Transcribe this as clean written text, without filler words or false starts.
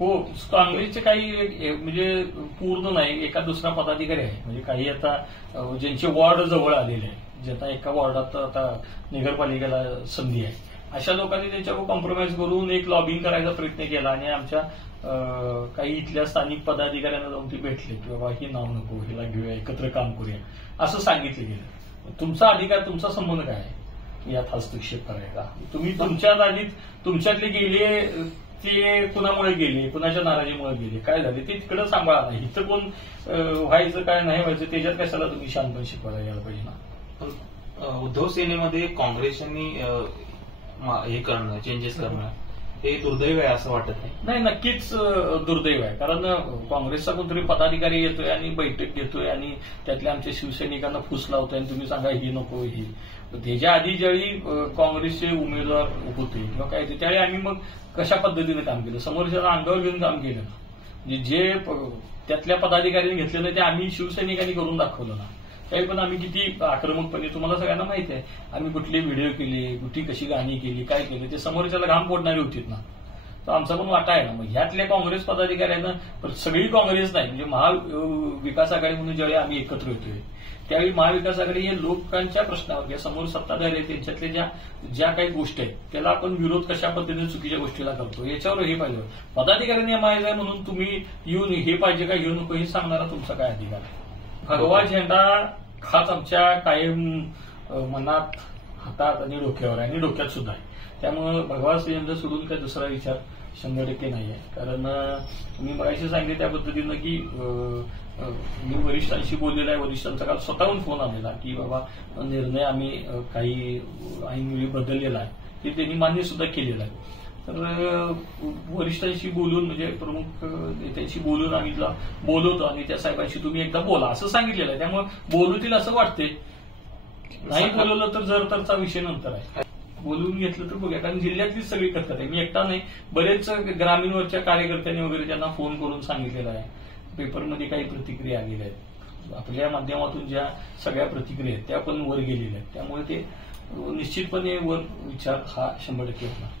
हो, काँग्रेसचे काही म्हणजे पूर्ण नाही, एका दुसरा पदाधिकारी आहे. म्हणजे काही आता ज्यांचे वॉर्ड जवळ आलेले आहे, ज्यांना एका वॉर्डात आता नगरपालिकेला संधी आहे, अशा लोकांनी त्यांच्यावर कॉम्प्रोमाइज करून एक लॉबिंग करायचा प्रयत्न केला आणि आमच्या काही इथल्या स्थानिक पदाधिकाऱ्यांना जाऊन ते भेटले की बाबा हे नाव नको, हिला घेऊया, एकत्र काम करूया, असं सांगितलं गेलं. तुमचा अधिकार, तुमचा संबंध काय आहे यात हस्तक्षेप करायचा? तुम्ही तुमच्यात आधी तुमच्यातले गेले ते कुणामुळे गेले, कुणाच्या नाराजीमुळे गेले, काय झाले ते तिकडे सांभाळा नाही. इथं कोण व्हायचं काय नाही व्हायचं त्याच्यात कशाला तुम्ही शांतपणे शिकवायला यायला पाहिजे ना. उद्धव सेनेमध्ये काँग्रेसनी हे करणं, चेंजेस करणं हे दुर्दैव आहे असं वाटत नाही? नक्कीच दुर्दैव आहे. कारण काँग्रेसचा कोणतरी पदाधिकारी येतोय आणि बैठक घेतोय आणि त्यातल्या आमच्या शिवसैनिकांना फूस लावतोय आणि तुम्ही सांगा ही नको ही. त्याच्या आधी ज्यावेळी काँग्रेसचे उमेदवार होते किंवा काय ते, त्यावेळी आम्ही मग कशा पद्धतीने काम केलं, समोरच्या अंगावर घेऊन काम केलं ना. म्हणजे जे त्यातल्या पदाधिकाऱ्यांनी घेतलेलं ते आम्ही शिवसैनिकांनी करून दाखवलं ना. काही पण आम्ही किती आक्रमकपणे, तुम्हाला सगळ्यांना माहिती आहे आम्ही कुठले व्हिडिओ केले, कुठली कशी गाणी केली, काय केले, ते समोरच्याला घाम फोडणारी होतीत ना. तर आमचा पण वाटा आहे ना. मग ह्यातल्या काँग्रेस पदाधिकाऱ्यांना, सगळी काँग्रेस नाही, म्हणजे महाविकास आघाडी म्हणून ज्यावेळी आम्ही एकत्र येतोय त्यावेळी महाविकास आघाडी हे लोकांच्या प्रश्नावर, समोर सत्ताधारी आहेत त्यांच्यातल्या ज्या काही गोष्टी आहेत त्याला आपण विरोध कशा पद्धतीने चुकीच्या गोष्टीला करतो याच्यावर हे पाहिजे. पदाधिकाऱ्यांनी माहिती आहे म्हणून तुम्ही येऊन हे पाहिजे का घेऊ नको हे सांगणारा तुमचा काय अधिकार आहे? भगवा झेंडा हाच आमच्या कायम मनात, हातात आणि डोक्यावर आहे आणि डोक्यात सुद्धा आहे. त्यामुळे भगवा झेंडा सोडून काही दुसरा विचार 100% नाही आहे. कारण मी मगाशी सांगितले त्या पद्धतीनं की मी वरिष्ठांशी बोललेला आहे. वरिष्ठांचा काल स्वतःहून फोन आलेला की बाबा निर्णय आम्ही काही ऐनवेळी बदललेला आहे, ते त्यांनी मान्य सुद्धा केलेला आहे. तर वरिष्ठांशी बोलून, म्हणजे प्रमुख नेत्यांशी बोलून आम्ही बोलवतो आणि त्या साहेबांशी तुम्ही एकदा बोला असं सांगितलेलं आहे. त्यामुळे बोलवतील असं वाटते. नाही बोलवलं तर जर तरचा विषय नंतर आहे. बोलवून घेतलं तर बघूया, कारण जिल्ह्यातलीच सगळी करतात आहे. मी एकटा नाही, बरेच ग्रामीणवरच्या कार्यकर्त्यांनी वगैरे त्यांना फोन करून सांगितलेलं आहे. पेपरमध्ये काही प्रतिक्रिया आलेल्या आहेत, आपल्या माध्यमातून ज्या सगळ्या प्रतिक्रिया आहेत त्या पण वर गेलेल्या आहेत. त्यामुळे ते निश्चितपणे वर विचार हा 100% होणार.